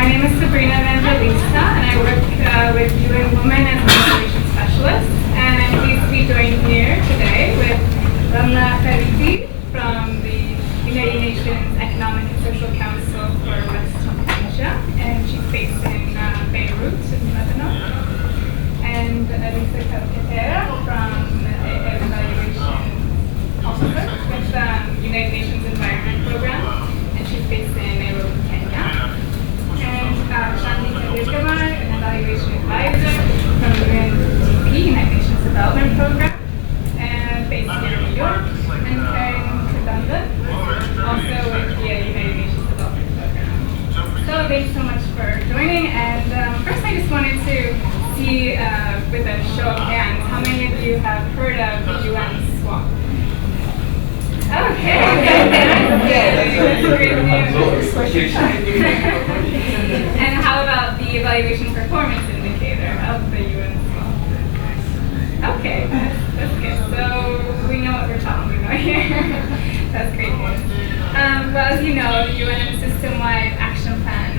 My name is Sabrina Evangelista, and I work with UN Women as an Integration Specialist. And I'm pleased to be joined here today with Ramla Kariti from the United Nations Economic and Social Council for West Asia, and she's based in Beirut, in Lebanon. And Lisa Calcaterra from Evaluation Officer with the United Nations Environment Program, and she's based in Nairobi, Kenya. And Jitter Steamer, an evaluation advisor from the UNEG United Nations Development Program, and based here in New York. And Karen Kadanda, also with the United Nations Development Program. So thanks so much for joining. And first, I just wanted to see, with a show of hands, how many of you have heard of the UN swap? Okay, that's great news. And how about the evaluation performance indicator of the UN swap? Okay, that's good. So we know what we're talking about here. That's great news. Well, as you know, the UN System-Wide Action Plan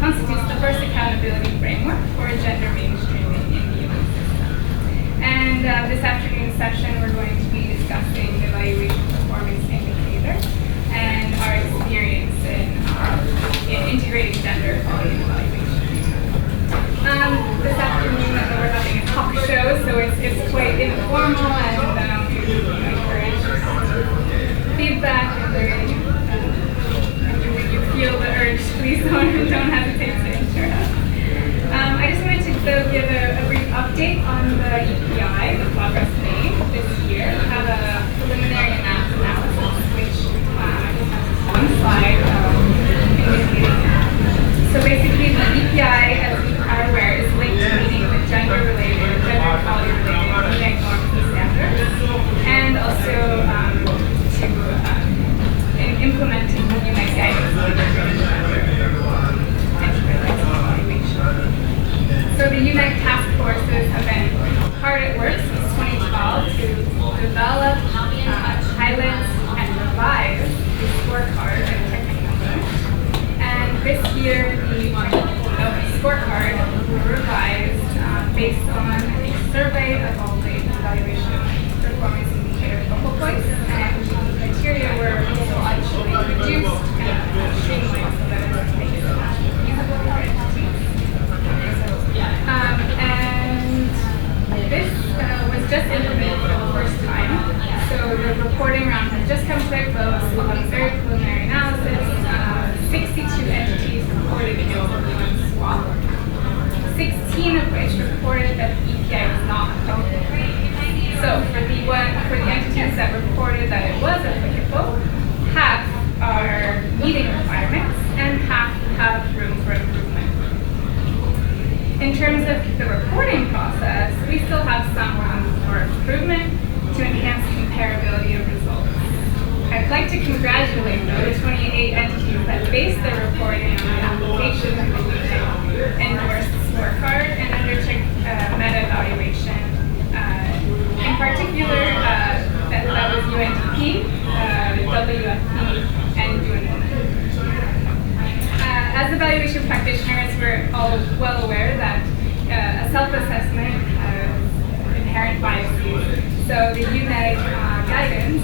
constitutes the first accountability framework for gender mainstreaming in the UN system. And this afternoon's session, we're going to be discussing the evaluation performance indicator and our experience in integrating gender equality in evaluation. This afternoon, we're having a talk show, so it's quite informal, and we encourage feedback. And when you feel the urge, please don't hesitate to interrupt. I just wanted to give a brief update on the EPE, the progress made this year. We have a preliminary analysis, which I just have one slide indicating. So basically, the EPE, as we are aware, is linked to meeting the gender-related, gender equality-related UNEG norms and standards, and also to implementing the UNEG guidance for evaluation. So the UNEG task forces have been hard at work since 2012 to develop, pilot, and revise the scorecard and technical notes. And this year, the scorecard was revised based on a survey of all the evaluation performance indicator focal points, and the criteria were also actually reduced and streamlined so that it was made usable for entities. And this was just implemented for the first time. So the reporting round has just come to a close on a very preliminary analysis. 62 entities reported against the UN swap, 16 of which reported that the EPE was not applicable. So for the entities that reported that it was applicable, half are meeting requirements and half have room for improvement. In terms of the reporting process, we still have some room for improvement to enhance comparability of results. I'd like to congratulate the 28 entities that based their reporting on the application of the UNEG endorsed scorecard and undertook meta-evaluation. In particular, that was UNDP, WFP, and UN. As evaluation practitioners, we're all well aware that a self-assessment has inherent biases. So the UNEG guidance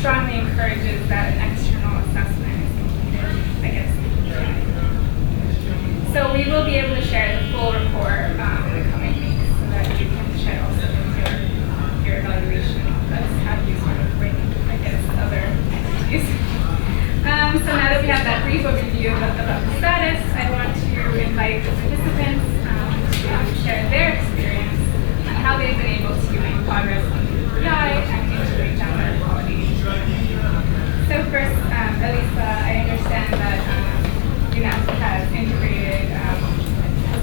strongly encourages that an external assessment is completed against the EPE. So we will be able to share the full report in the coming weeks so that you can share also your evaluation of us, how you sort of bring, I guess, other entities. So now that we have that brief overview about the status, I want to invite the participants to share their experience and how they've been able to make progress on the EPE and integrate gender equality. So first, Elisa, I understand that UNESCO has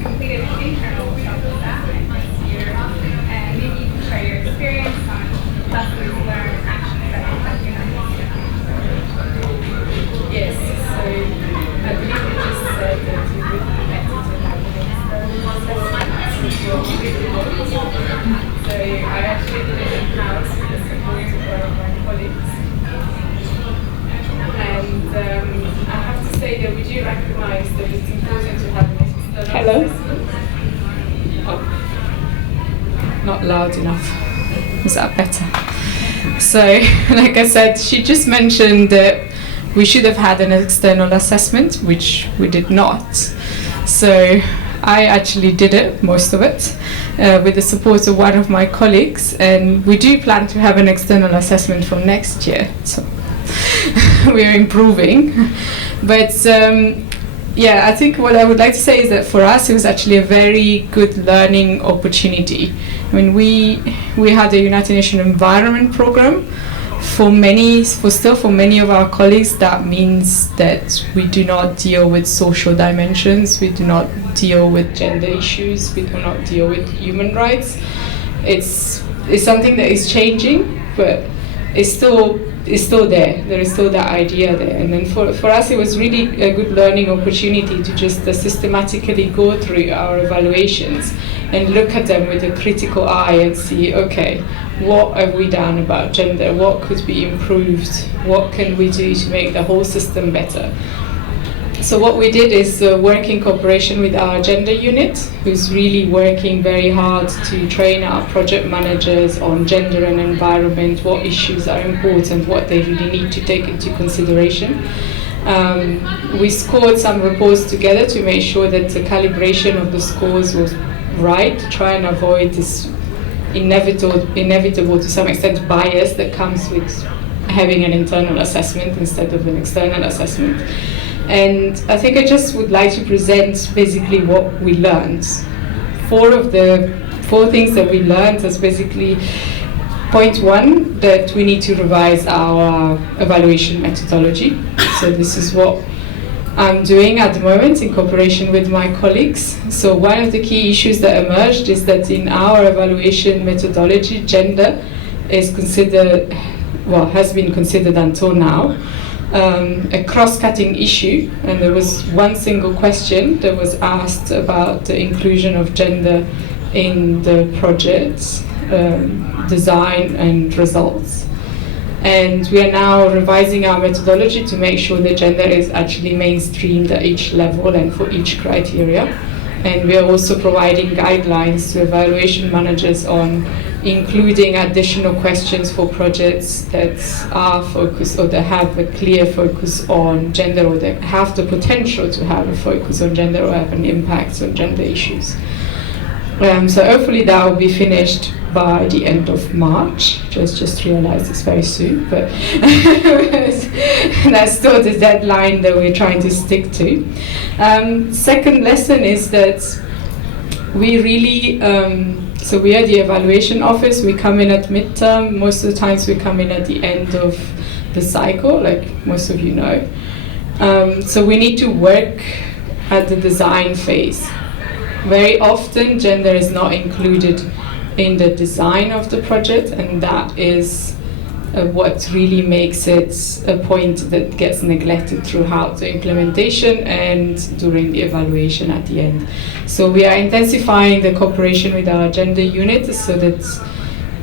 completed an internal self-assessment this year, and maybe you can share your experience on lessons learned and actions that have UNESCO. Yes, so I believe you just said that you would be connected to having So I actually did it in-house with the support of my colleagues. And I have to say that we do recognize that it's important to have an external Hello? assessment. Not loud enough. Is that better? So, like I said, she just mentioned that we should have had an external assessment, which we did not. So I actually did it, most of it, with the support of one of my colleagues, and we do plan to have an external assessment from next year. So we're improving. But yeah, I think what I would like to say is that for us it was actually a very good learning opportunity. I mean, we had a United Nations Environment Program. For many of our colleagues, that means that we do not deal with social dimensions, we do not deal with gender issues, we do not deal with human rights. It's something that is changing, but it's still there. There is still that idea there. And then for us, it was really a good learning opportunity to just systematically go through our evaluations and look at them with a critical eye and see, okay, what have we done about gender? What could be improved? What can we do to make the whole system better? So what we did is work in cooperation with our gender unit, who's really working very hard to train our project managers on gender and environment, what issues are important, what they really need to take into consideration. We scored some reports together to make sure that the calibration of the scores was right, to try and avoid this inevitable to some extent bias that comes with having an internal assessment instead of an external assessment. And I think I just would like to present basically what we learned. Four things that we learned is basically point one, that we need to revise our evaluation methodology. So this is what I'm doing at the moment in cooperation with my colleagues. So one of the key issues that emerged is that in our evaluation methodology, gender is considered, well, has been considered until now, a cross-cutting issue, and there was one single question that was asked about the inclusion of gender in the project's design and results. And we are now revising our methodology to make sure that gender is actually mainstreamed at each level and for each criteria. And we are also providing guidelines to evaluation managers on including additional questions for projects that are focused or that have a clear focus on gender, or that have the potential to have a focus on gender or have an impact on gender issues. So hopefully that will be finished by the end of March. Just realized it's very soon, but that's still the deadline that we're trying to stick to. Second lesson is that we really, so we are the evaluation office, we come in at midterm, most of the times we come in at the end of the cycle, like most of you know. So we need to work at the design phase. Very often gender is not included in the design of the project, and that is what really makes it a point that gets neglected throughout the implementation and during the evaluation at the end. So we are intensifying the cooperation with our gender unit so that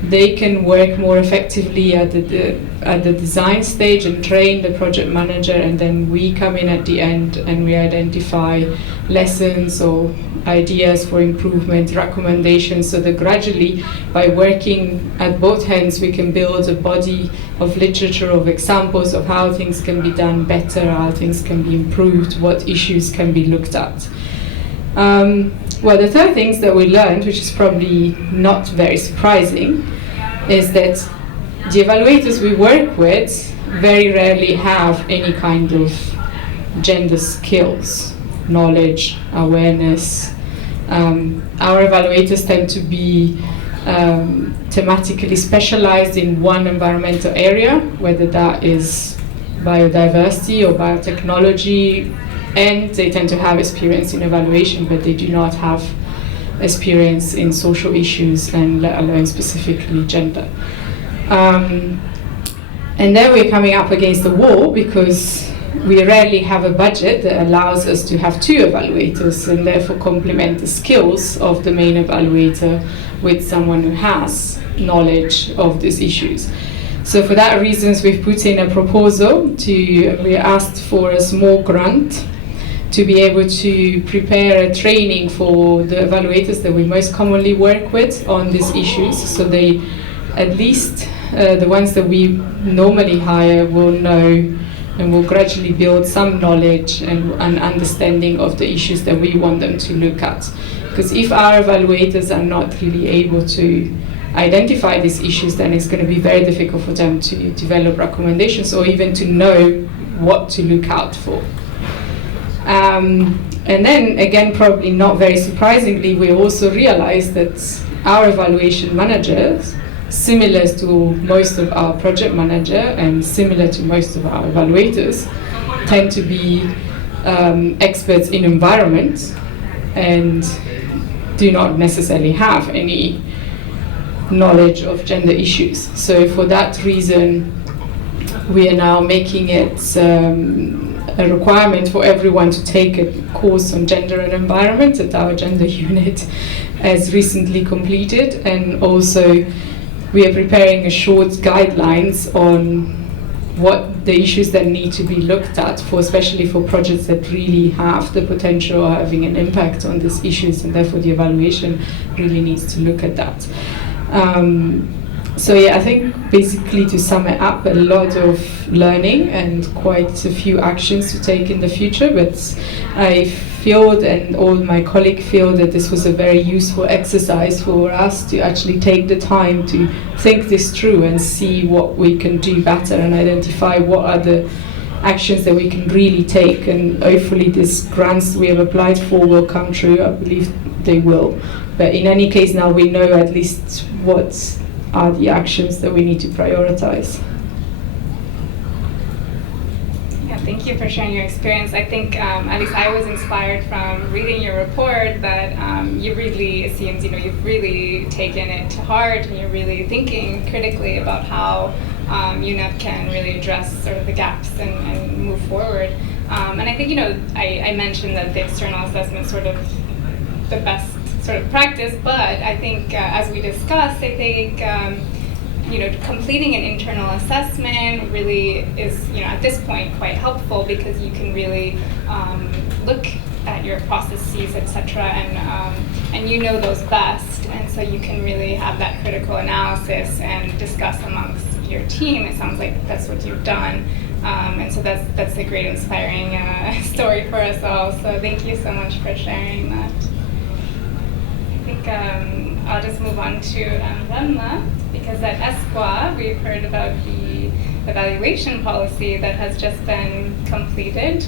they can work more effectively at the design stage and train the project manager, and then we come in at the end and we identify lessons or ideas for improvement, recommendations, so that gradually, by working at both ends, we can build a body of literature, of examples of how things can be done better, how things can be improved, what issues can be looked at. Well, the third things that we learned, which is probably not very surprising, is that the evaluators we work with very rarely have any kind of gender skills, knowledge, awareness. Our evaluators tend to be thematically specialized in one environmental area, whether that is biodiversity or biotechnology, and they tend to have experience in evaluation, but they do not have experience in social issues, and let alone specifically gender. And then we're coming up against the wall because we rarely have a budget that allows us to have two evaluators and therefore complement the skills of the main evaluator with someone who has knowledge of these issues. So for that reasons, we've put in a proposal we asked for a small grant to be able to prepare a training for the evaluators that we most commonly work with on these issues, so they, at least the ones that we normally hire, will know and will gradually build some knowledge and an understanding of the issues that we want them to look at. Because if our evaluators are not really able to identify these issues, then it's going to be very difficult for them to develop recommendations or even to know what to look out for. And then again, probably not very surprisingly, we also realized that our evaluation managers, similar to most of our project manager and similar to most of our evaluators, tend to be experts in environment and do not necessarily have any knowledge of gender issues. So for that reason, we are now making it a requirement for everyone to take a course on gender and environment that our gender unit has recently completed, and also we are preparing a short guidelines on what the issues that need to be looked at for, especially for projects that really have the potential of having an impact on these issues, and therefore the evaluation really needs to look at that. So yeah, I think basically to sum it up, a lot of learning and quite a few actions to take in the future, but I feel, and all my colleagues feel, that this was a very useful exercise for us to actually take the time to think this through and see what we can do better and identify what are the actions that we can really take, and hopefully these grants we have applied for will come true. I believe they will, but in any case now we know at least what are the actions that we need to prioritize. Yeah, thank you for sharing your experience. I think at least I was inspired from reading your report that you really, it seems, you've really taken it to heart, and you're really thinking critically about how UNEP can really address sort of the gaps and move forward. And I think, I mentioned that the external assessment is sort of the best sort of practice, but I think as we discussed, I think completing an internal assessment really is, at this point, quite helpful, because you can really look at your processes, etc., and you know those best, and so you can really have that critical analysis and discuss amongst your team. It sounds like that's what you've done, and so that's a great, inspiring story for us all. So thank you so much for sharing that. I think I'll just move on to Ramla, because at ESCA we've heard about the evaluation policy that has just been completed,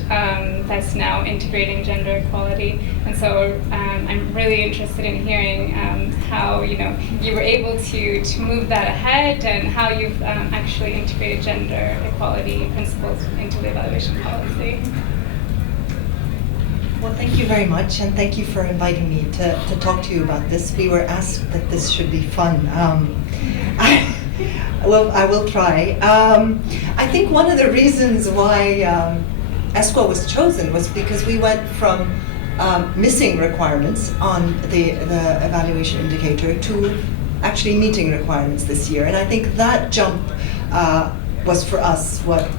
that's now integrating gender equality, and so I'm really interested in hearing how you were able to move that ahead, and how you've actually integrated gender equality principles into the evaluation policy. Well, thank you very much, and thank you for inviting me to talk to you about this. We were asked that this should be fun. I will try. I think one of the reasons why ESCA was chosen was because we went from missing requirements on the evaluation indicator to actually meeting requirements this year. And I think that jump was for us what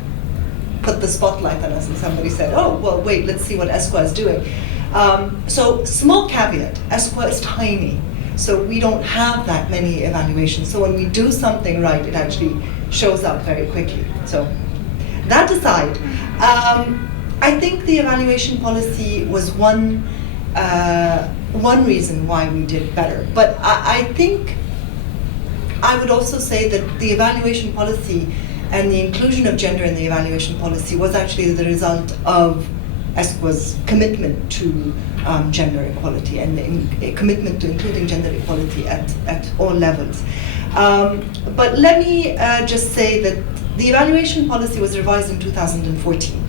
put the spotlight on us, and somebody said, oh, well, wait, let's see what ESCA is doing. So small caveat, ESCA is tiny, so we don't have that many evaluations. So when we do something right, it actually shows up very quickly. So that aside, I think the evaluation policy was one reason why we did better. But I think I would also say that the evaluation policy and the inclusion of gender in the evaluation policy was actually the result of ESCA's commitment to gender equality, and a commitment to including gender equality at all levels. But let me just say that the evaluation policy was revised in 2014,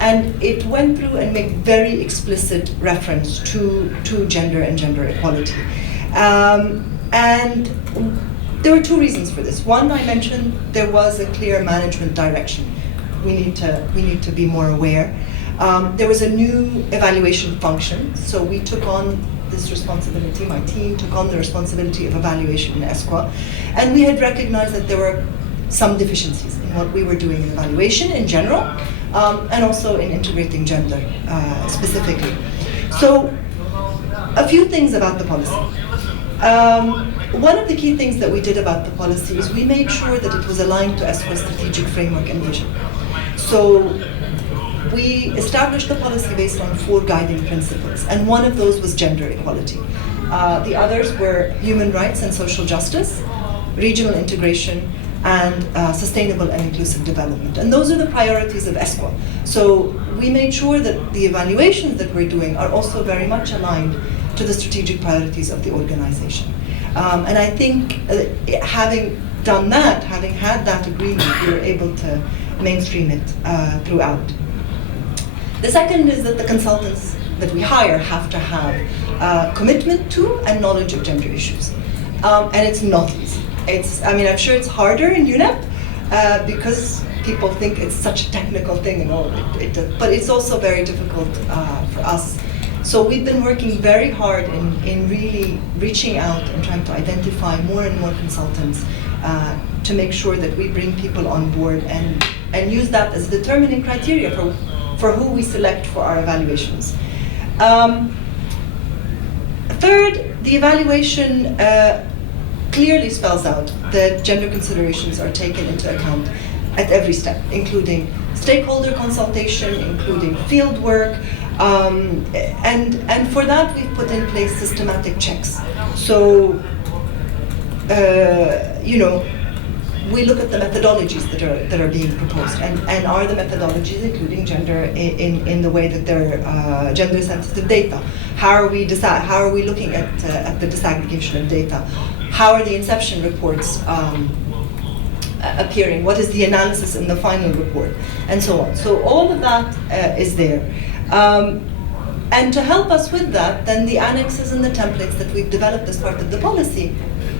and it went through and made very explicit reference to gender and gender equality. And there were two reasons for this. One, I mentioned there was a clear management direction. We need to be more aware. There was a new evaluation function, so we took on this responsibility. My team took on the responsibility of evaluation in ESCA, and we had recognized that there were some deficiencies in what we were doing in evaluation in general, and also in integrating gender specifically. So, a few things about the policy. One of the key things that we did about the policy is we made sure that it was aligned to ESCA's strategic framework and vision. So we established the policy based on 4 guiding principles, and one of those was gender equality. The others were human rights and social justice, regional integration, and sustainable and inclusive development. And those are the priorities of ESCA. So we made sure that the evaluations that we're doing are also very much aligned to the strategic priorities of the organization. And I think having done that, having had that agreement, we were able to mainstream it throughout. The second is that the consultants that we hire have to have commitment to and knowledge of gender issues. And it's not easy. I'm sure it's harder in UNEP because people think it's such a technical thing and all, but it's also very difficult for us. So we've been working very hard in really reaching out and trying to identify more and more consultants to make sure that we bring people on board and use that as a determining criteria for who we select for our evaluations. Third, the evaluation clearly spells out that gender considerations are taken into account at every step, including stakeholder consultation, including field work, and for that we've put in place systematic checks. So, we look at the methodologies that are being proposed, and are the methodologies including gender in the way that they're gender sensitive data? How are we looking at the disaggregation of data? How are the inception reports appearing? What is the analysis in the final report? And so on. So all of that is there. And to help us with that, then the annexes and the templates that we've developed as part of the policy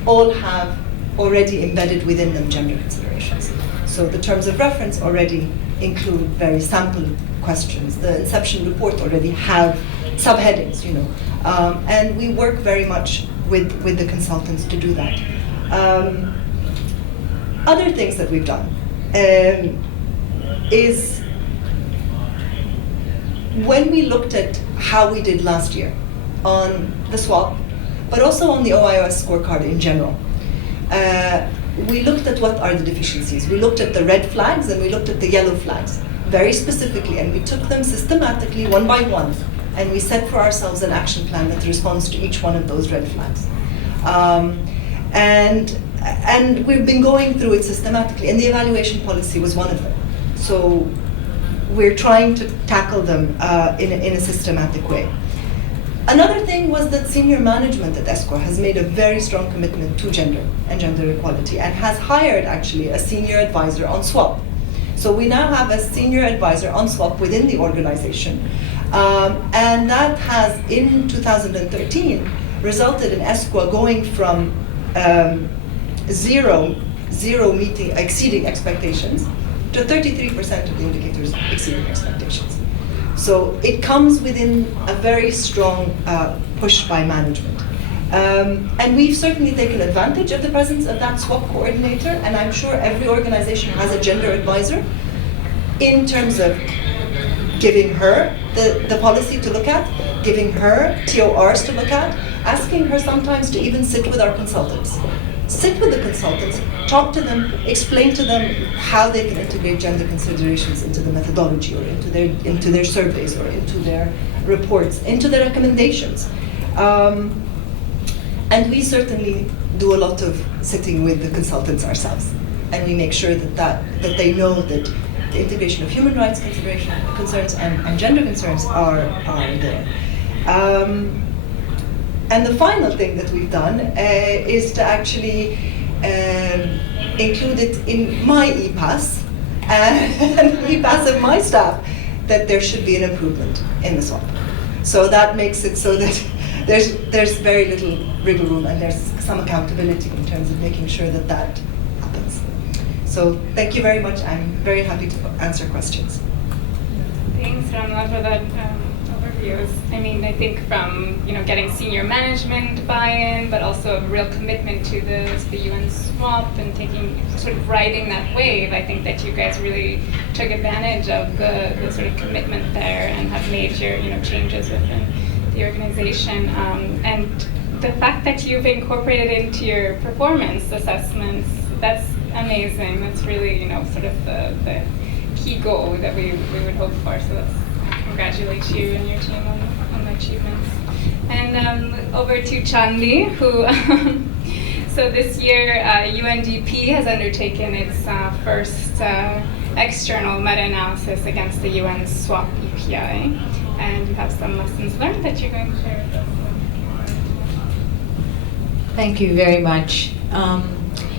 all have already embedded within them gender considerations. So the terms of reference already include very sample questions. The inception report already have subheadings, and we work very much with the consultants to do that. Other things that we've done is when we looked at how we did last year on the SWOP, but also on the OIOS scorecard in general, we looked at what are the deficiencies. We looked at the red flags and we looked at the yellow flags very specifically, and we took them systematically one by one, and we set for ourselves an action plan that responds to each one of those red flags. And we've been going through it systematically, and the evaluation policy was one of them. So we're trying to tackle them in a systematic way. Another thing was that senior management at ESCA has made a very strong commitment to gender and gender equality, and has hired actually a senior advisor on SWOP. So we now have a senior advisor on SWOP within the organization, and that has, in 2013, resulted in ESCA going from zero meeting, exceeding expectations, to 33% of the indicators exceeding expectations. So it comes within a very strong push by management. And we've certainly taken advantage of the presence of that SWOP coordinator, and I'm sure every organization has a gender advisor, in terms of giving her the policy to look at, giving her TORs to look at, asking her sometimes to even sit with our consultants. Sit with the consultants, talk to them, explain to them how they can integrate gender considerations into the methodology, or into their surveys, or into their reports, into their recommendations. And we certainly do a lot of sitting with the consultants ourselves, and we make sure that they know that the integration of human rights concerns and gender concerns are there. And the final thing that we've done is to actually include it in my EPAS and the EPAS of my staff, that there should be an improvement in the SWOP. So that makes it so that there's very little wriggle room, and there's some accountability in terms of making sure that that happens. So thank you very much. I'm very happy to answer questions. Thanks, Ramla, for that overview. views. I mean, I think from getting senior management buy-in, but also a real commitment to the UN swap and sort of riding that wave. I think that you guys really took advantage of the sort of commitment there and have made your changes within the organization. And the fact that you've incorporated into your performance assessments, that's amazing. That's really sort of the key goal that we would hope for. So let's congratulate you and your team on the achievements. And over to Chandi, who so this year UNDP has undertaken its first external meta-analysis against the UN swap EPE, and you have some lessons learned that you're going to share with us. Thank you very much.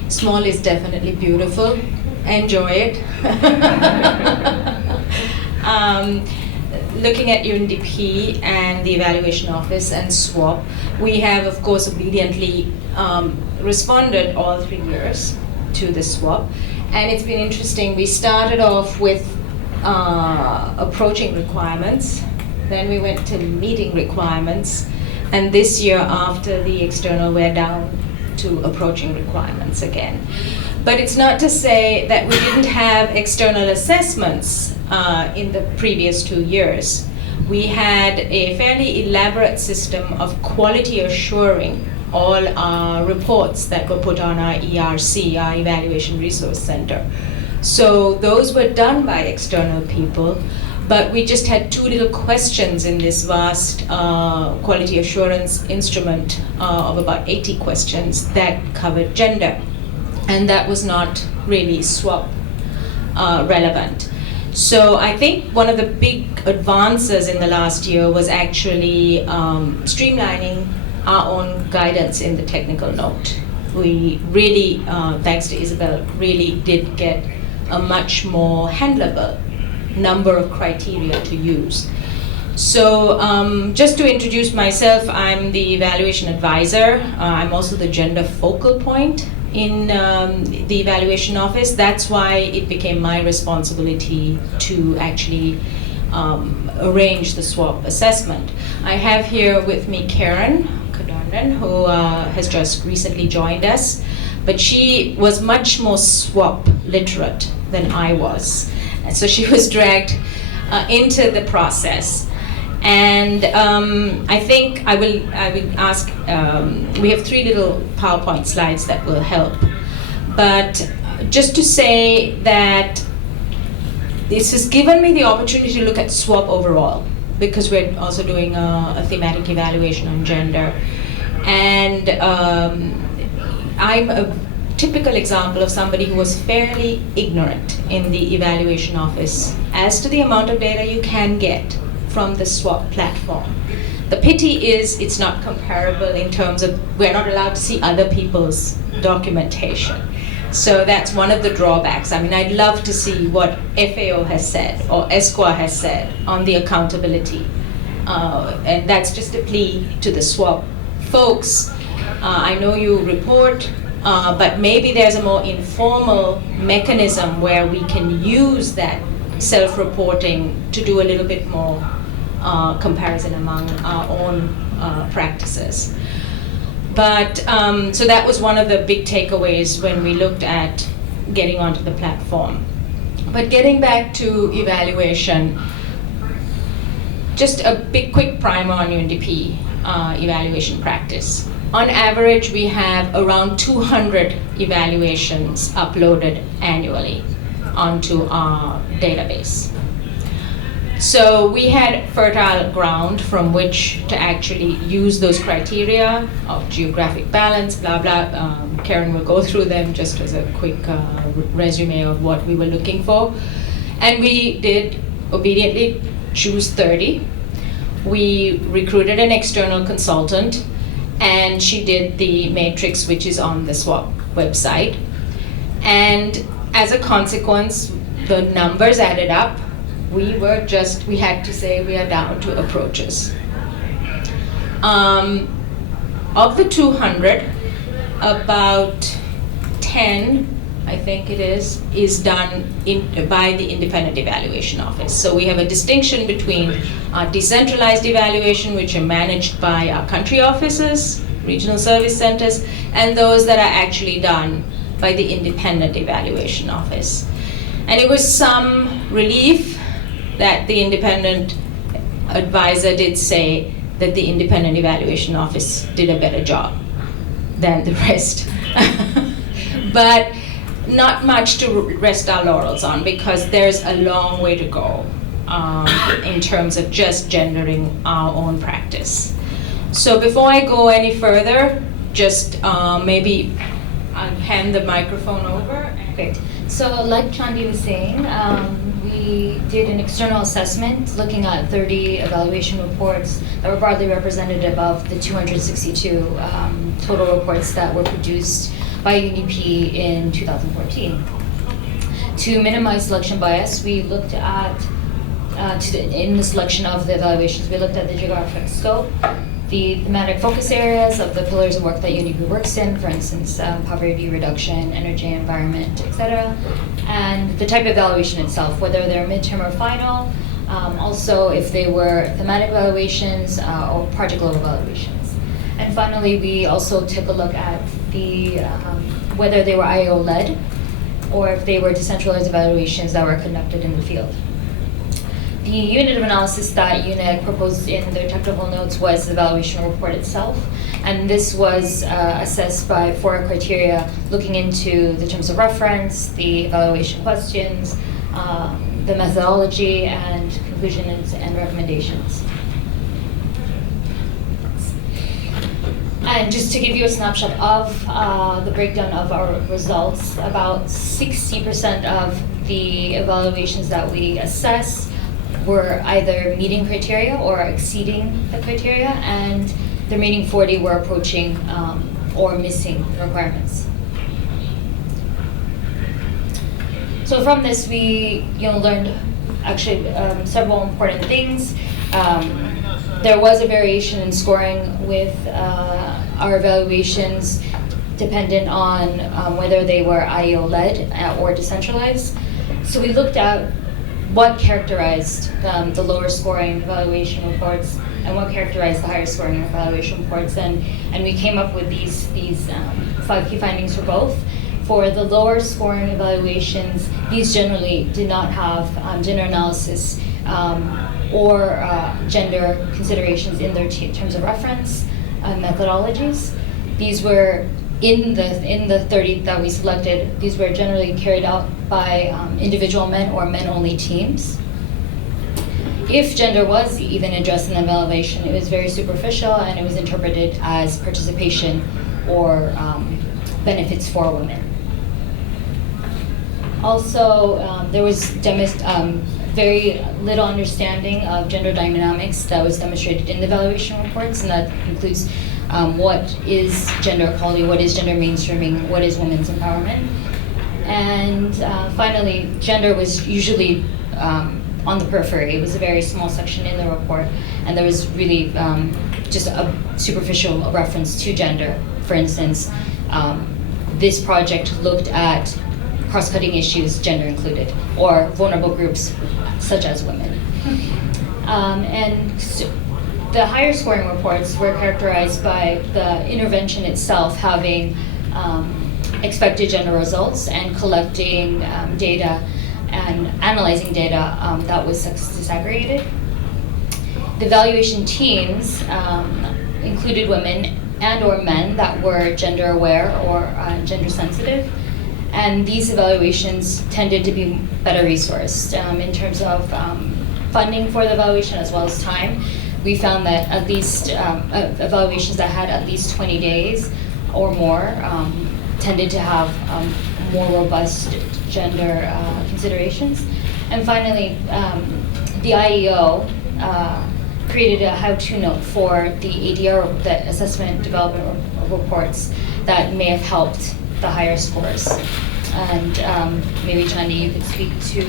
Small is definitely beautiful. Enjoy it. Looking at UNDP and the Evaluation Office and SWAP, we have, of course, obediently responded all 3 years to the SWAP. And it's been interesting. We started off with approaching requirements, then we went to meeting requirements, and this year, after the external, we're down to approaching requirements again. But it's not to say that we didn't have external assessments in the previous 2 years. We had a fairly elaborate system of quality assuring all our reports that were put on our ERC, our Evaluation Resource Center. So those were done by external people, but we just had 2 little questions in this vast quality assurance instrument of about 80 questions that covered gender. And that was not really SWAP relevant. So I think one of the big advances in the last year was actually streamlining our own guidance in the technical note. We really, thanks to Isabel, really did get a much more handleable number of criteria to use. So just to introduce myself, I'm the evaluation advisor. I'm also the gender focal point in the evaluation office. That's why it became my responsibility to actually arrange the SWAP assessment. I have here with me Karen Kadornan, who has just recently joined us, but she was much more SWAP literate than I was. And so she was dragged into the process. And I think I will ask, we have 3 little PowerPoint slides that will help. But just to say that this has given me the opportunity to look at SWAP overall, because we're also doing a thematic evaluation on gender. And I'm a typical example of somebody who was fairly ignorant in the evaluation office as to the amount of data you can get from the SWAP platform. The pity is it's not comparable in terms of we're not allowed to see other people's documentation. So that's one of the drawbacks. I mean, I'd love to see what FAO has said or ESCA has said on the accountability. And that's just a plea to the SWAP folks. I know you report, but maybe there's a more informal mechanism where we can use that self-reporting to do a little bit more comparison among our own practices. But so that was one of the big takeaways when we looked at getting onto the platform. But getting back to evaluation, just a big quick primer on UNDP evaluation practice. On average, we have around 200 evaluations uploaded annually onto our database. So we had fertile ground from which to actually use those criteria of geographic balance, blah, blah. Karen will go through them just as a quick resume of what we were looking for. And we did obediently choose 30. We recruited an external consultant, and she did the matrix, which is on the SWAP website. And as a consequence, the numbers added up. We had to say we are down to approaches. Of the 200, about 10, I think it is done by the Independent Evaluation Office. So we have a distinction between decentralized evaluation, which are managed by our country offices, regional service centers, and those that are actually done by the Independent Evaluation Office. And it was some relief that the independent advisor did say that the Independent Evaluation Office did a better job than the rest. But not much to rest our laurels on, because there's a long way to go in terms of just gendering our own practice. So before I go any further, just maybe I'll hand the microphone over. Great. So like Chandi was saying, we did an external assessment looking at 30 evaluation reports that were broadly representative of the 262 total reports that were produced by UNEP in 2014. To minimize selection bias, we looked at, in the selection of the evaluations, we looked at the geographic scope, the thematic focus areas of the pillars of work that UNEP works in, for instance, poverty reduction, energy, environment, etc., and the type of evaluation itself, whether they're midterm or final, also if they were thematic evaluations or project level evaluations. And finally, we also took a look at the whether they were IO-led or if they were decentralized evaluations that were conducted in the field. The unit of analysis that UNEG proposed in their technical notes was the evaluation report itself, and this was assessed by 4 criteria looking into the terms of reference, the evaluation questions, the methodology, and conclusions and recommendations. And just to give you a snapshot of the breakdown of our results, about 60% of the evaluations that we assess were either meeting criteria or exceeding the criteria, and the remaining 40 were approaching or missing the requirements. So from this, we learned actually several important things. There was a variation in scoring with our evaluations dependent on whether they were IEO-led or decentralized. So we looked at what characterized the lower scoring evaluation reports and what characterized the higher scoring evaluation reports, and we came up with these 5 key findings for both. For the lower scoring evaluations, these generally did not have gender analysis or gender considerations in their terms of reference methodologies. These were in the 30 that we selected. These were generally carried out by individual men or men-only teams. If gender was even addressed in the evaluation, it was very superficial and it was interpreted as participation or benefits for women. Also, there was very little understanding of gender dynamics that was demonstrated in the evaluation reports, and that includes what is gender equality, what is gender mainstreaming, what is women's empowerment. And finally, gender was usually on the periphery. It was a very small section in the report, and there was really just a superficial reference to gender. For instance, this project looked at cross-cutting issues, gender included, or vulnerable groups such as women. And so the higher scoring reports were characterized by the intervention itself having expected gender results and collecting data and analyzing data that was disaggregated. The evaluation teams included women and or men that were gender aware or gender sensitive. And these evaluations tended to be better resourced in terms of funding for the evaluation as well as time. We found that at least evaluations that had at least 20 days or more tended to have more robust gender considerations. And finally, the IEO created a how-to note for the ADR, the assessment development reports, that may have helped the higher scores. And maybe Chandi, you could speak to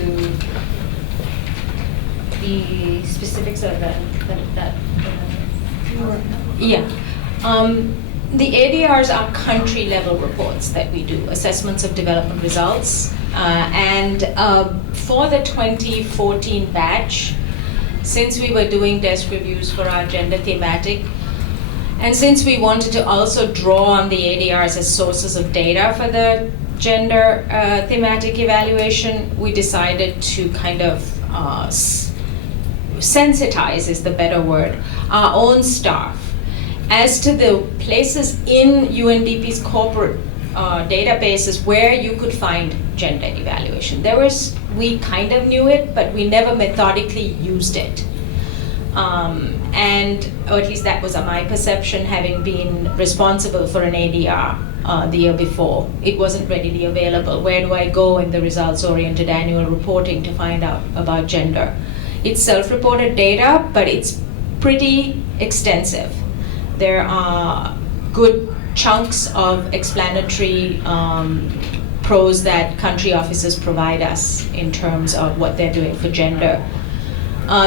the specifics of that. Yeah. The ADRs are country level reports that we do, assessments of development results. And for the 2014 batch, since we were doing desk reviews for our gender thematic, and since we wanted to also draw on the ADRs as sources of data for the gender thematic evaluation, we decided to kind of sensitize, is the better word, our own staff as to the places in UNDP's corporate databases where you could find gender evaluation. We kind of knew it, but we never methodically used it. Or at least that was my perception, having been responsible for an ADR the year before. It wasn't readily available. Where do I go in the results-oriented annual reporting to find out about gender? It's self-reported data, but it's pretty extensive. There are good chunks of explanatory prose that country officers provide us in terms of what they're doing for gender.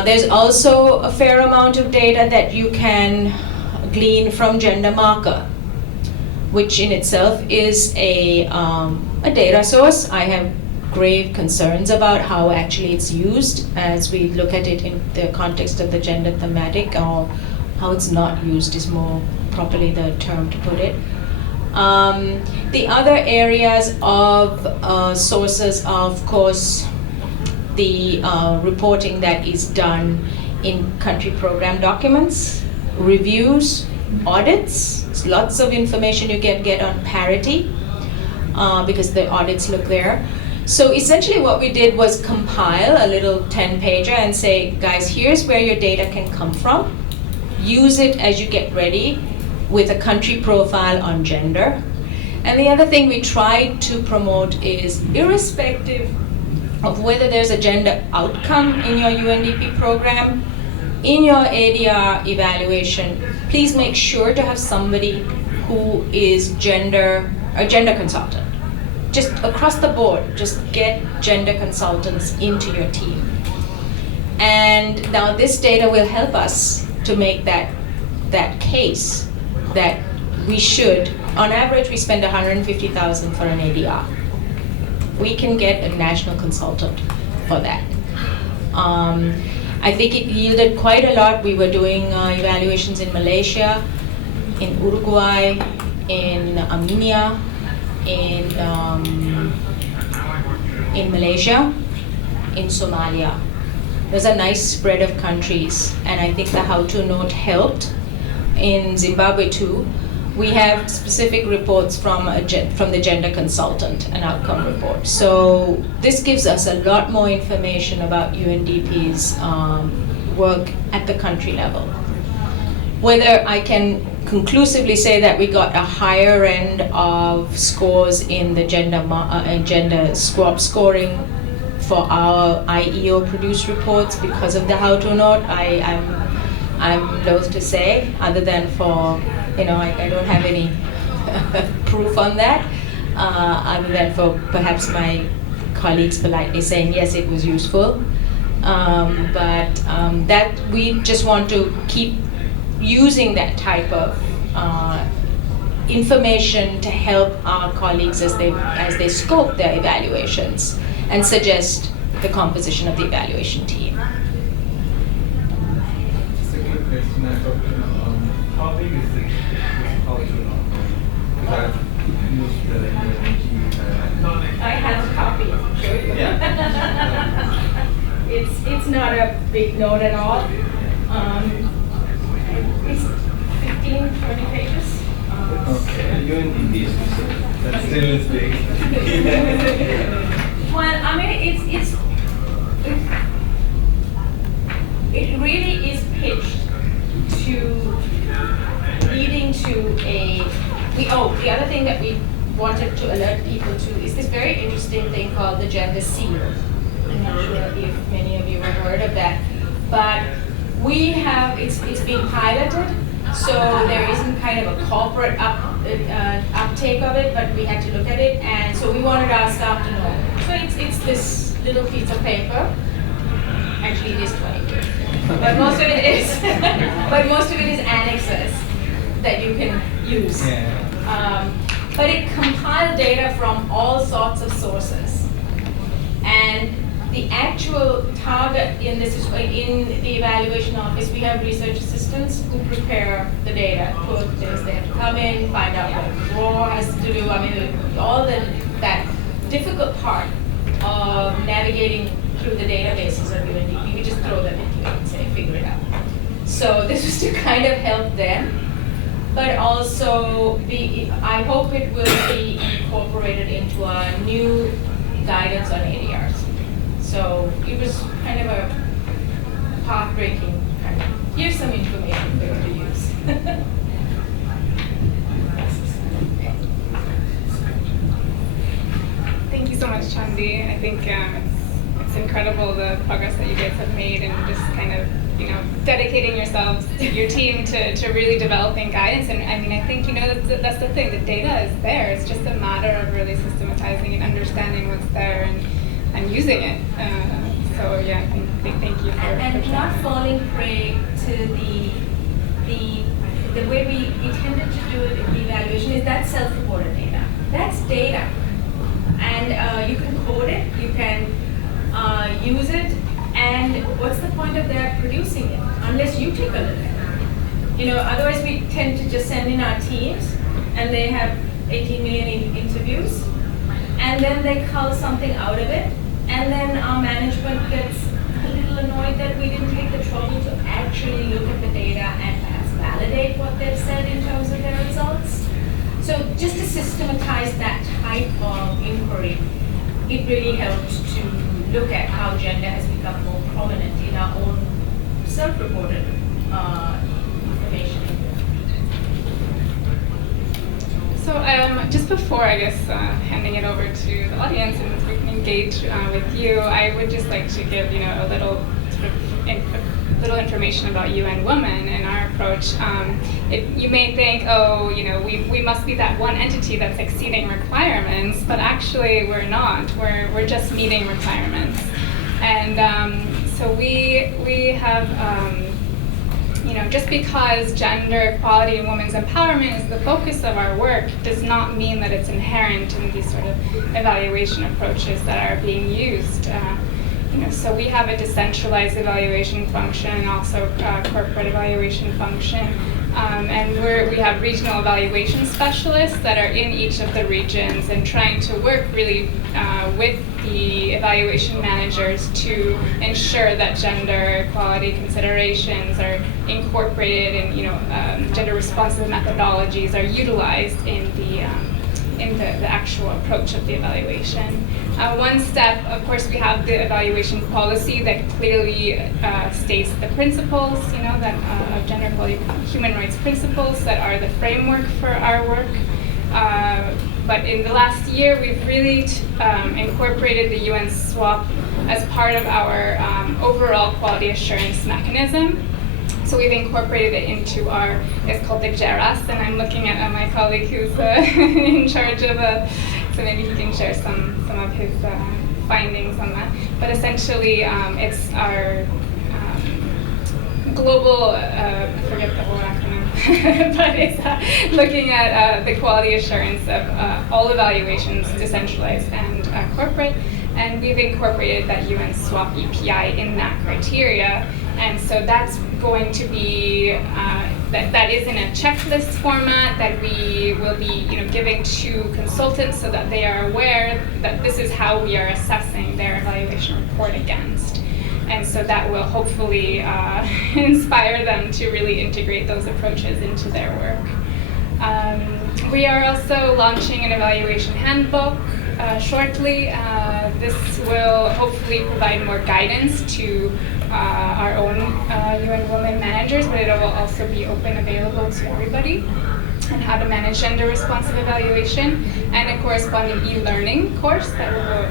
There's also a fair amount of data that you can glean from Gender Marker, which in itself is a data source. I have grave concerns about how actually it's used as we look at it in the context of the gender thematic, or how it's not used is more properly the term to put it. The other areas of sources are, of course, the reporting that is done in country program documents, reviews, audits. It's lots of information you can get on parity because the audits look there. So essentially what we did was compile a little 10-pager and say, guys, here's where your data can come from. Use it as you get ready with a country profile on gender. And the other thing we tried to promote is, irrespective of whether there's a gender outcome in your UNDP program, in your ADR evaluation, please make sure to have somebody who is a gender consultant. Just across the board, just get gender consultants into your team. And now this data will help us to make that case that we should, on average, we spend $150,000 for an ADR. We can get a national consultant for that. I think it yielded quite a lot. We were doing evaluations in Malaysia, in Uruguay, in Armenia, in Malaysia, in Somalia. There's a nice spread of countries, and I think the how-to note helped. In Zimbabwe too, we have specific reports from the gender consultant, an outcome report. So this gives us a lot more information about UNDP's work at the country level. Whether I can conclusively say that we got a higher end of scores in the gender squab scoring for our IEO produced reports because of the how-to note, I'm loath to say, other than for, I don't have any proof on that, other than for perhaps my colleagues politely saying, yes, it was useful. But that we just want to keep using that type of information to help our colleagues as they scope their evaluations and suggest the composition of the evaluation team. Second question, how big is this culture now? Because I've used the I have a copy. Show you. Yeah. It's not a big note at all. It's 15, 20 pages. Okay, you're in India, so that still is big. Well, I mean, it really is pitched to leading to the other thing that we wanted to alert people to is this very interesting thing called the gender seal. I'm not sure if many of you have heard of that, but we have, it's been piloted, so there isn't kind of a corporate uptake of it, but we had to look at it, and so we wanted our staff to know. So it's this little piece of paper. Actually, it is 20, but most of it is, annexes that you can use. Yeah. But it compiled data from all sorts of sources. And the actual target in this is in the evaluation office, we have research assistants who prepare the data, put things they have to come in, find out what raw has to do. I mean, all that difficult part of navigating through the databases of UNDP, we just throw them into it and say, figure it out. So this was to kind of help them, but also I hope it will be incorporated into our new guidance on ADRs. So it was kind of a path-breaking kind of, here's some information for you to use. Thank you so much, Chandi. I think it's incredible the progress that you guys have made and just kind of, dedicating yourselves, your team to really developing guidance. And I mean, I think, that's the thing, the data is there. It's just a matter of really systematizing and understanding what's there and using it. So yeah, thank you for and for not sharing. falling prey to the way we tended to do it in the evaluation is that self-reported data. That's data. And you can code it, you can use it, and what's the point of their producing it unless you take a look at it? Otherwise we tend to just send in our teams and they have 18 million interviews and then they cull something out of it, and then our management gets a little annoyed that we didn't take the trouble to actually look at the data and perhaps validate what they've said in terms of their results. So just to systematize that type of inquiry, it really helps to look at how gender has become more prominent in our own self-reported information. So just before, I guess, handing it over to the audience and we can engage with you, I would just like to give, a little sort of little information about UN Women and our approach. You may think, we must be that one entity that's exceeding requirements, but actually we're not. We're just meeting requirements. And so we have, just because gender equality and women's empowerment is the focus of our work does not mean that it's inherent in these sort of evaluation approaches that are being used. So we have a decentralized evaluation function and also corporate evaluation function. And we have regional evaluation specialists that are in each of the regions and trying to work really with the evaluation managers to ensure that gender equality considerations are incorporated and gender responsive methodologies are utilized in the actual approach of the evaluation. One step, of course, we have the evaluation policy that clearly states the principles, that of gender equality, human rights principles that are the framework for our work. But in the last year, we've really incorporated the UN SWOP as part of our overall quality assurance mechanism. So we've incorporated it into it's called the GERAS, and I'm looking at my colleague who's in charge of so maybe he can share some of his findings on that. But essentially, it's our global, I forget the whole acronym, but it's looking at the quality assurance of all evaluations, decentralized and corporate. And we've incorporated that UN SWOP EPI in that criteria. And so that's going to be, that is in a checklist format that we will be giving to consultants so that they are aware that this is how we are assessing their evaluation report against. And so that will hopefully inspire them to really integrate those approaches into their work. We are also launching an evaluation handbook shortly. This will hopefully provide more guidance to our own UN Women managers, but it will also be open, available to everybody, and how to manage gender responsive evaluation, and a corresponding e-learning course that will go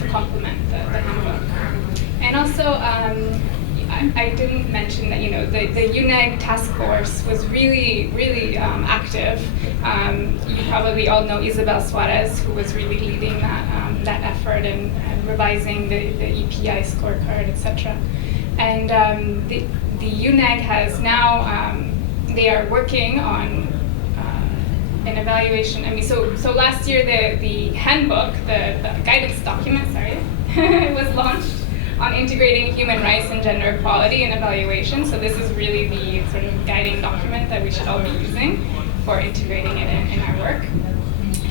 to complement the handbook. And also, I didn't mention that the UNEG task force was really active. You probably all know Isabel Suarez, who was really leading that effort and revising the EPI scorecard, etc. And the UNEG has now they are working on an evaluation. I mean, so last year the handbook, the guidance document, sorry, was launched on integrating human rights and gender equality in evaluation. So this is really the sort of guiding document that we should all be using for integrating it in our work.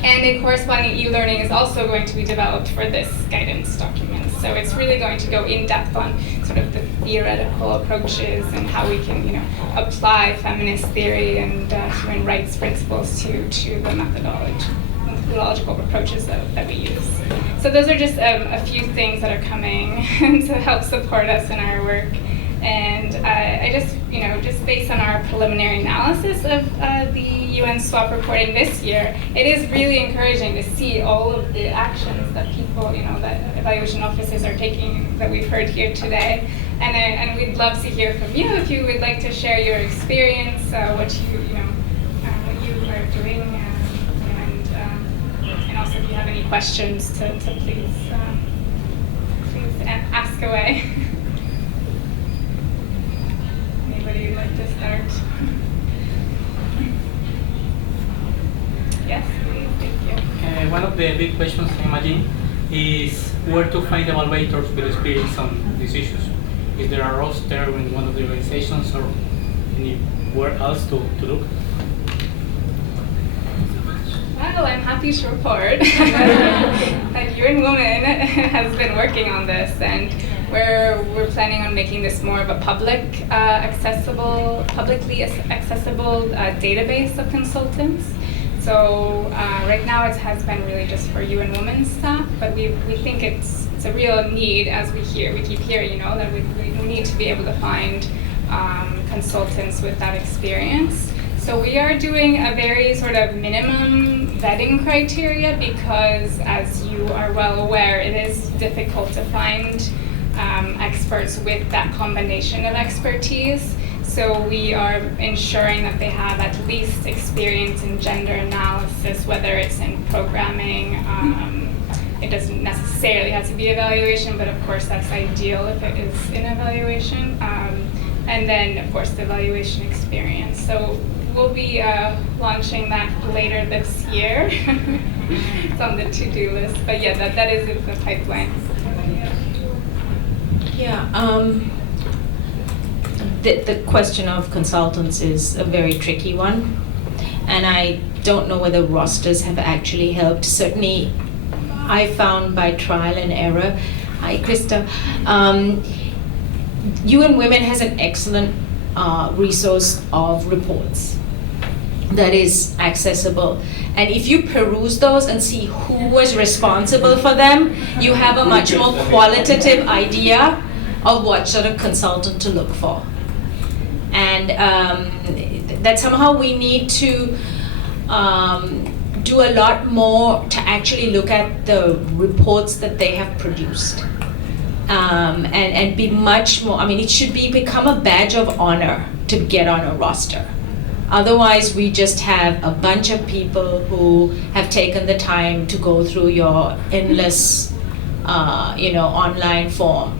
And a corresponding e-learning is also going to be developed for this guidance document. So it's really going to go in depth on sort of the theoretical approaches and how we can, apply feminist theory and human rights principles to the methodological approaches that we use. So those are just a few things that are coming to help support us in our work. And I just, just based on our preliminary analysis of the UN SWAP reporting this year, it is really encouraging to see all of the actions that people, that evaluation offices are taking that we've heard here today. And we'd love to hear from you if you would like to share your experience, what you are doing, and also if you have any questions to please ask away. Anybody would like to start? Yes, please, thank you. One of the big questions, I imagine, is where to find evaluators with experience on these issues. Is there a roster in one of the organizations or anywhere else to look? Well, I'm happy to report that UN Women has been working on this, and we're planning on making this more of a publicly accessible database of consultants. So right now it has been really just for UN Women staff, but we think it's a real need, as we keep hearing, that we need to be able to find consultants with that experience. So we are doing a very sort of minimum vetting criteria because, as you are well aware, it is difficult to find experts with that combination of expertise. So we are ensuring that they have at least experience in gender analysis, whether it's in programming. It doesn't necessarily have to be evaluation, but of course that's ideal if it is in evaluation. And then, of course, the evaluation experience. So we'll be launching that later this year. It's on the to-do list, but yeah, that is in the pipeline. The question of consultants is a very tricky one, and I don't know whether rosters have actually helped. Certainly, I found by trial and error. Hi, Krista. UN Women has an excellent resource of reports that is accessible. And if you peruse those and see who was responsible for them, you have a much more qualitative idea of what sort of consultant to look for. And that somehow we need to do a lot more to actually look at the reports that they have produced. And be much more, it should become a badge of honor to get on a roster. Otherwise, we just have a bunch of people who have taken the time to go through your endless, online form.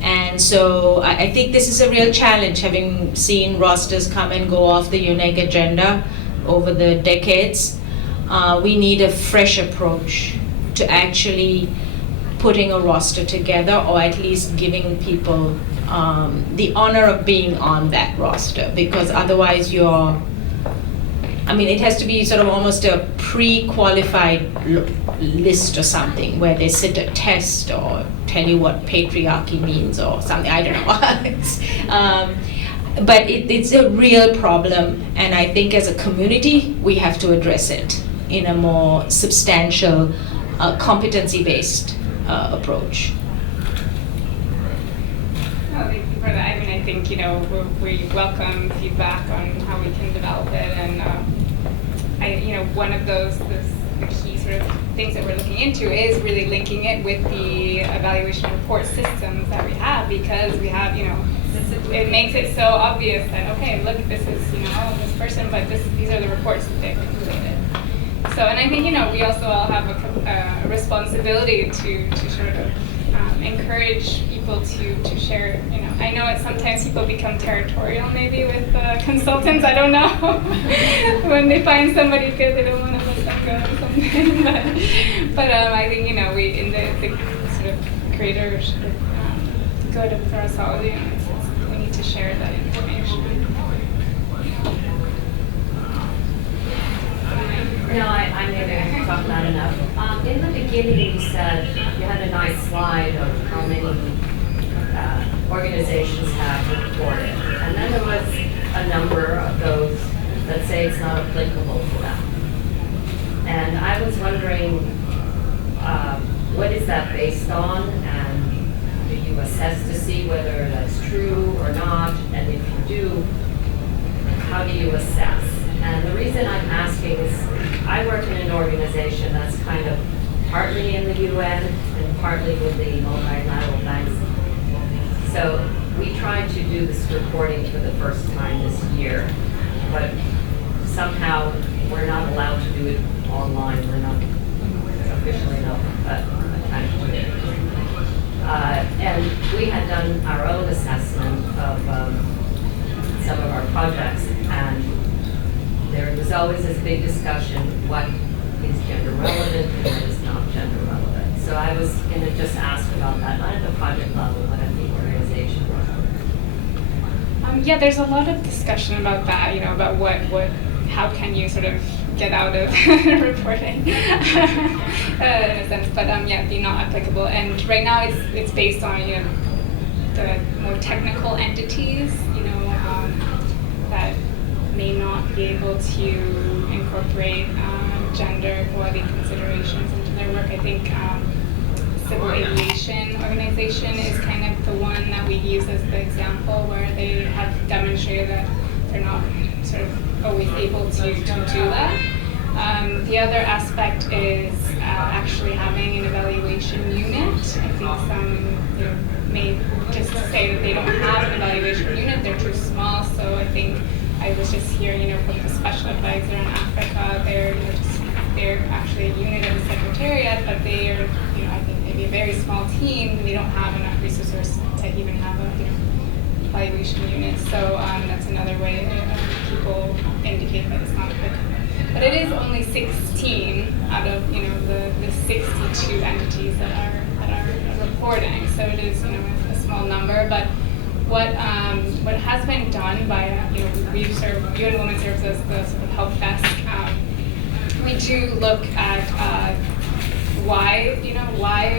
And so I think this is a real challenge, having seen rosters come and go off the UNEG agenda over the decades. We need a fresh approach to actually putting a roster together, or at least giving people the honor of being on that roster, because otherwise it has to be sort of almost a pre-qualified list or something where they sit a test or tell you what patriarchy means or something, I don't know. But it's a real problem, and I think as a community we have to address it in a more substantial, competency-based approach. Oh, thank you for that. I think we welcome feedback on how we can develop it, and one of the key sort of things that we're looking into is really linking it with the evaluation report systems that we have, because we have it makes it so obvious that okay, look, this is this person, but these are the reports that they've completed. So, and I think we also all have a responsibility to sort of encourage people to share. I know sometimes people become territorial maybe with consultants. I don't know. When they find somebody good, they don't want to let them go or something. but I think we in the sort of greater sort of good of parasology, we need to share that information. No, I maybe talked not enough. In the beginning, you said you had a nice slide of how many organizations have reported, and then there was a number of those that say it's not applicable to them. And I was wondering, what is that based on, and do you assess to see whether that's true or not? And if you do, how do you assess? And the reason I'm asking is I work in an organization that's kind of partly in the UN and partly with the multilateral banks. So we tried to do this reporting for the first time this year, but somehow we're not allowed to do it online. We're not officially not kind of doing it. And we had done our own assessment of some of our projects, and there was always this big discussion, what is gender relevant and what is not gender relevant. So I was going to just ask about that, not at the project level, but at the organization level. Yeah, there's a lot of discussion about that, about how can you sort of get out of reporting in a sense, but be not applicable. And right now it's based on, the more technical entities, that may not be able to incorporate gender equality considerations into their work. I think Civil Aviation Organization is kind of the one that we use as the example where they have demonstrated that they're not sort of always able to do that. The other aspect is actually having an evaluation unit. I think some may just say that they don't have an evaluation unit, they're too small, so I think I was just here, from the special advisor in Africa. They're actually a unit of the secretariat, but they are, I think maybe a very small team. They don't have enough resources to even have a evaluation unit. So that's another way people indicate that it's not applicable. But it is only 16 out of the 62 entities that are reporting. So it is a small number, but. What has been done by UN Women serves as the sort of help desk. We do look at why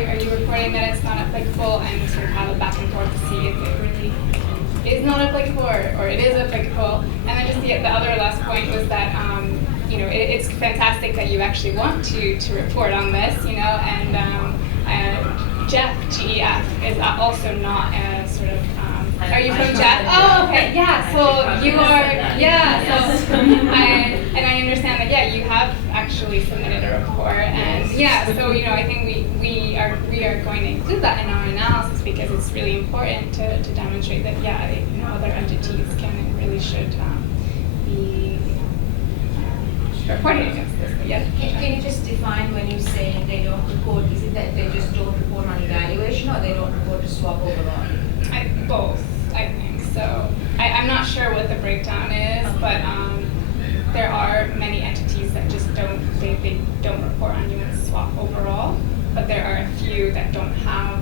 are you reporting that it's not applicable, and sort of have a back and forth to see if it really is not applicable or it is applicable. And then just the other last point was that it's fantastic that you actually want to report on this, and Jeff, GEF, is also not a sort of. Are you from Jeff? Oh, okay, yeah. So you are, yeah. So I understand that. Yeah, you have actually submitted a report, and yeah. So I think we are going to include that in our analysis because it's really important to demonstrate that other entities can and really should be reporting against this. But yeah. Can you just define when you say they don't report? Is it that they just don't report on evaluation, or they don't report to swap overall? Both, I think. So I'm not sure what the breakdown is, but there are many entities that just they don't report on UN swap overall, but there are a few that don't have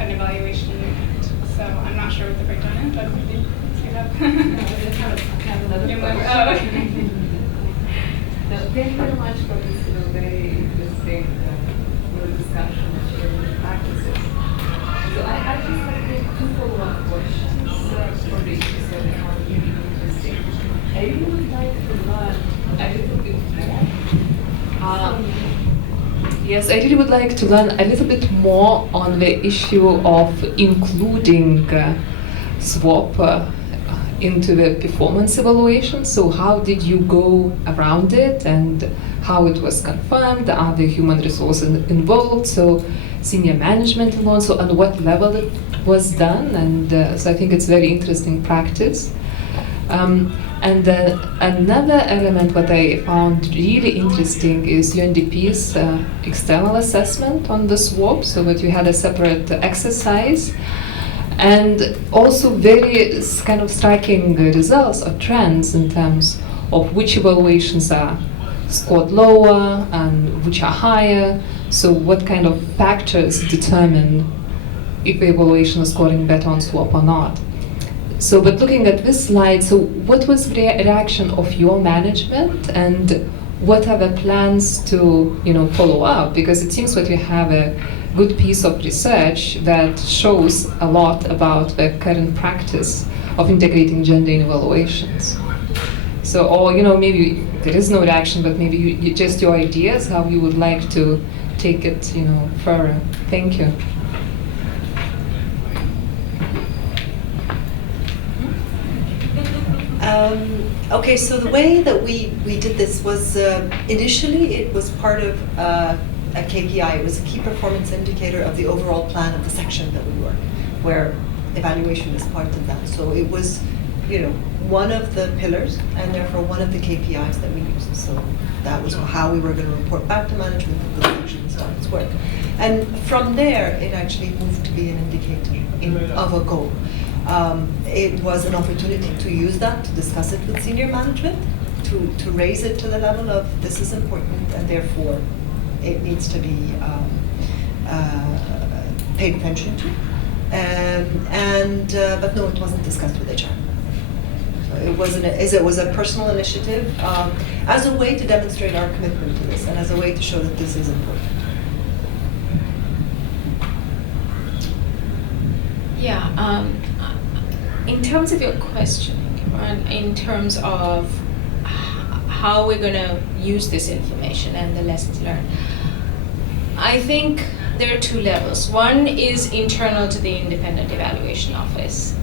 an evaluation unit. So I'm not sure what the breakdown is, but maybe you have. have another question. Oh, okay. Thank you very much for this very interesting discussion of sharing practices. So I just have two follow-up questions for the issues that I found really interesting. I really would like to learn a little bit more. Yes, I really would like to learn a little bit more on the issue of including SWOP into the performance evaluation. So how did you go around it and how it was confirmed? Are the human resources involved? So senior management alone, so on what level it was done? And so I think it's very interesting practice. And another element what I found really interesting is UNDP's external assessment on the swap, so that you had a separate exercise, and also very kind of striking results or trends in terms of which evaluations are scored lower and which are higher. So what kind of factors determine if the evaluation is scoring better on swap or not. So, but looking at this slide, so what was the reaction of your management, and what are the plans to, follow up? Because it seems that you have a good piece of research that shows a lot about the current practice of integrating gender in evaluations. So, or maybe there is no reaction, but maybe you just your ideas how you would like to take it, further. Thank you. Okay, so the way that we did this was initially it was part of a KPI. It was a key performance indicator of the overall plan of the section that we work, where evaluation is part of that. So it was, one of the pillars, and therefore one of the KPIs that we used. So that was how we were going to report back to management that the section started its work. And from there, it actually moved to be an indicator of a goal. It was an opportunity to use that, to discuss it with senior management, to raise it to the level of this is important and therefore it needs to be paid attention to. But no, it wasn't discussed with HR. So it was a personal initiative as a way to demonstrate our commitment to this and as a way to show that this is important. Yeah, in terms of your questioning, in terms of how we're going to use this information and the lessons learned, I think there are two levels. One is internal to the Independent Evaluation Office.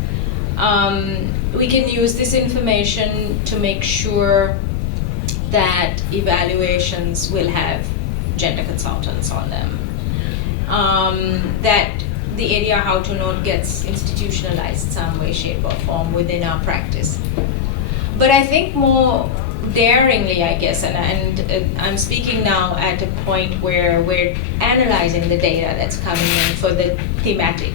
We can use this information to make sure that evaluations will have gender consultants on them. That the ADR how to note gets institutionalized some way, shape, or form within our practice. But I think more daringly, I guess, and I'm speaking now at a point where we're analyzing the data that's coming in for the thematic.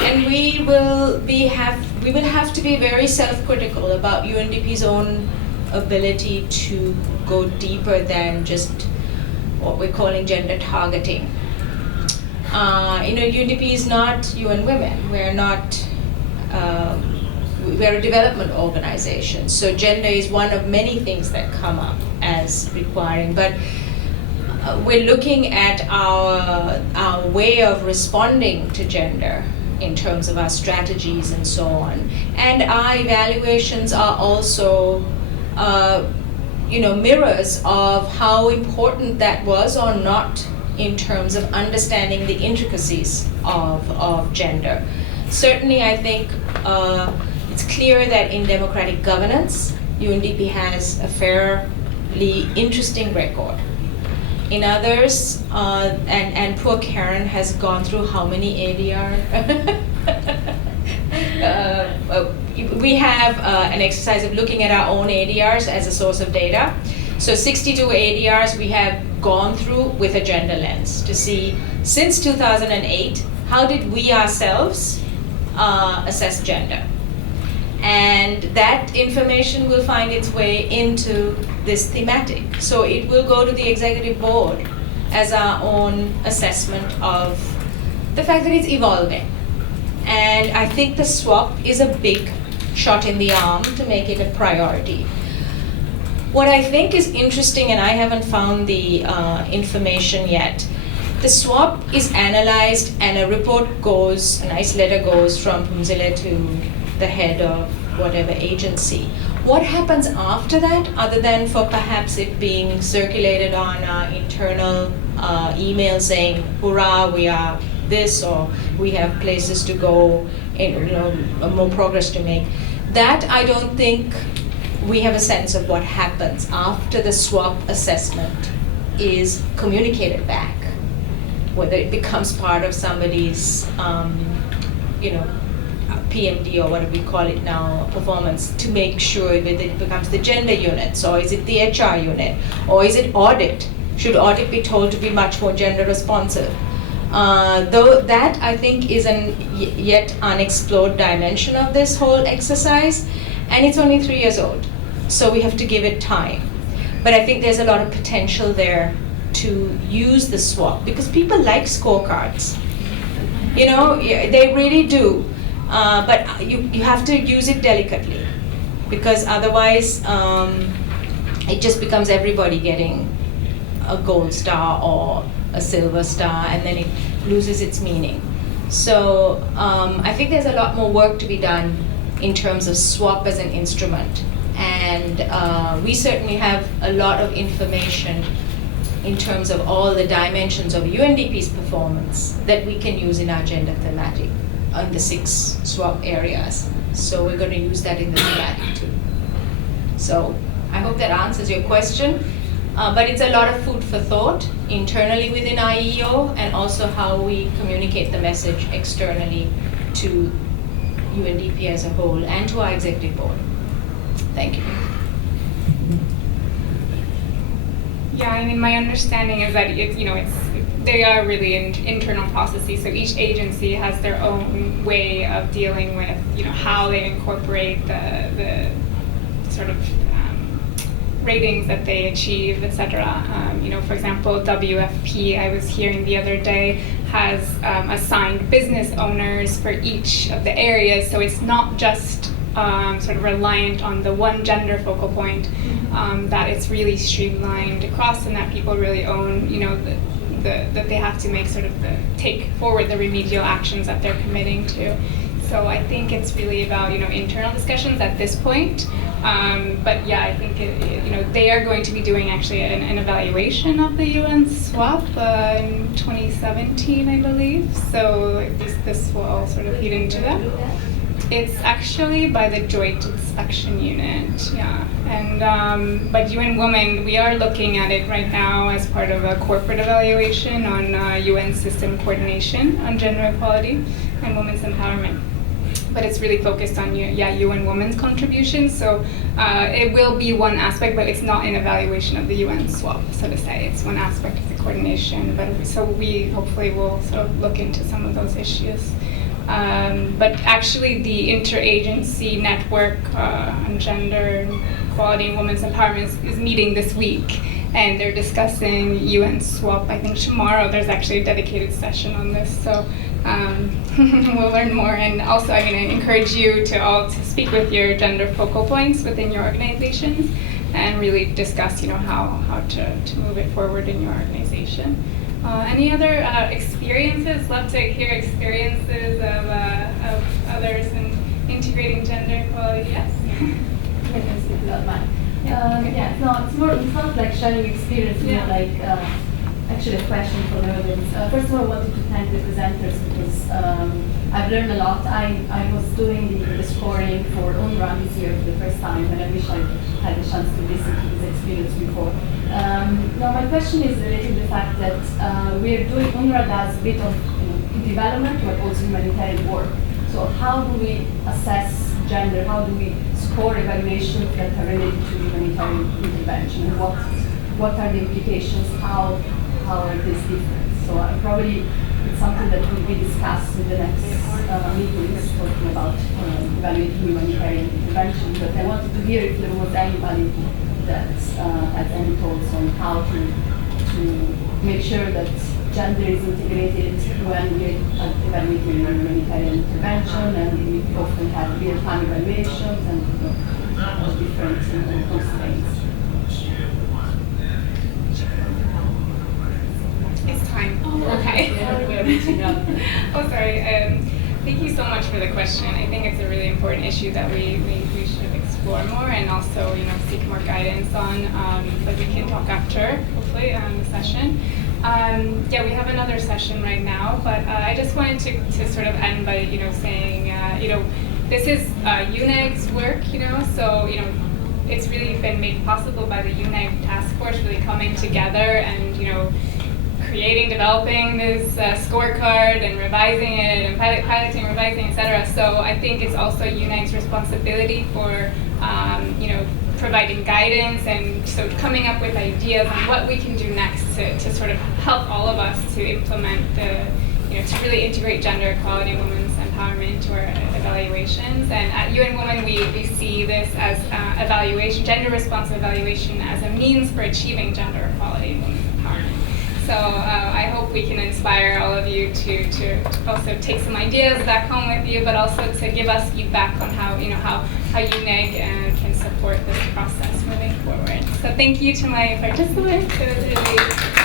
And we will have to be very self-critical about UNDP's own ability to go deeper than just what we're calling gender targeting. UNDP is not UN Women. We're not. We're a development organization, so gender is one of many things that come up as requiring. But we're looking at our way of responding to gender in terms of our strategies and so on. And our evaluations are also, mirrors of how important that was or not in terms of understanding the intricacies of gender. Certainly, I think it's clear that in democratic governance, UNDP has a fairly interesting record. In others, and poor Karen has gone through how many ADR? We have an exercise of looking at our own ADRs as a source of data. So 62 ADRs we have gone through with a gender lens to see, since 2008, how did we ourselves assess gender? And that information will find its way into this thematic. So it will go to the executive board as our own assessment of the fact that it's evolving. And I think the swap is a big shot in the arm to make it a priority. What I think is interesting, and I haven't found the information yet, the swap is analyzed and a report goes, a nice letter goes from Pumzile to the head of whatever agency. What happens after that, other than for perhaps it being circulated on internal email saying, hurrah, we are this, or we have places to go, more progress to make. That I don't think we have a sense of what happens after the swap assessment is communicated back, whether it becomes part of somebody's, PMD or whatever we call it now, performance, to make sure that it becomes the gender unit? So is it the HR unit? Or is it audit? Should audit be told to be much more gender responsive? Though that, I think, is an yet unexplored dimension of this whole exercise, and it's only 3 years old, so we have to give it time. But I think there's a lot of potential there to use the SWOT, because people like scorecards. You know, they really do, but you have to use it delicately, because otherwise it just becomes everybody getting a gold star or a silver star, and then it loses its meaning. So I think there's a lot more work to be done in terms of SWOP as an instrument. And we certainly have a lot of information in terms of all the dimensions of UNDP's performance that we can use in our gender thematic on the 6 SWOP areas. So we're going to use that in the thematic too. So I hope that answers your question. But it's a lot of food for thought internally within IEO, and also how we communicate the message externally to UNDP as a whole and to our executive board. Thank you. Yeah, I mean, my understanding is that they are really internal processes. So each agency has their own way of dealing with how they incorporate the sort of ratings that they achieve, etc. For example, WFP, I was hearing the other day, has assigned business owners for each of the areas, so it's not just sort of reliant on the one gender focal point, that it's really streamlined across, and that people really own, that they have to make sort of take forward the remedial actions that they're committing to. So I think it's really about internal discussions at this point. But yeah, I think they are going to be doing actually an evaluation of the UN SWOP in 2017, I believe. So this will all sort of feed into that. It's actually by the Joint Inspection Unit, yeah. And but UN Women, we are looking at it right now as part of a corporate evaluation on UN system coordination on gender equality and women's empowerment. But it's really focused on UN Women's contributions. So it will be one aspect, but it's not an evaluation of the UN SWOP, so to say. It's one aspect of the coordination. But so we hopefully will sort of look into some of those issues. But actually, the interagency network on gender equality and women's empowerment is meeting this week, and they're discussing UN SWOP. I think tomorrow there's actually a dedicated session on this. So. We'll learn more, and also I encourage you to all to speak with your gender focal points within your organizations and really discuss how to move it forward in your organization. Any other experiences? Love to hear experiences of others in integrating gender equality. Yes? It's not like sharing experience, actually a question for the audience. First of all, I wanted to thank the presenters because I've learned a lot. I was doing the scoring for UNRWA this year for the first time, and I wish I had a chance to listen to this experience before. Now my question is related to the fact that UNRWA does a bit of development, but also humanitarian work. So how do we assess gender? How do we score evaluations that are related to humanitarian intervention? And what are the implications? How are these different? So probably it's something that will be discussed in the next meetings, talking about evaluating humanitarian intervention. But I wanted to hear if there was anybody that had any thoughts on how to make sure that gender is integrated when we are evaluating humanitarian intervention, and we often have real-time evaluations and different constraints. It's time. Okay. Oh, sorry. Thank you so much for the question. I think it's a really important issue that we should explore more, and also seek more guidance on. But we can talk after, hopefully, the session. Yeah, we have another session right now, but I just wanted to sort of end by saying this is UNEG's work, so it's really been made possible by the UNEG task force really coming together and creating, developing this scorecard and revising it and piloting, revising, etc. So I think it's also UNEG's responsibility for providing guidance and so coming up with ideas on what we can do next to sort of help all of us to implement to really integrate gender equality and women's empowerment into our evaluations. And at UN Women, we see this as evaluation, gender responsive evaluation as a means for achieving gender equality and women's empowerment. So I hope we can inspire all of you to also take some ideas back home with you, but also to give us feedback on how UNEG can support this process moving forward. So thank you to my participants. It was really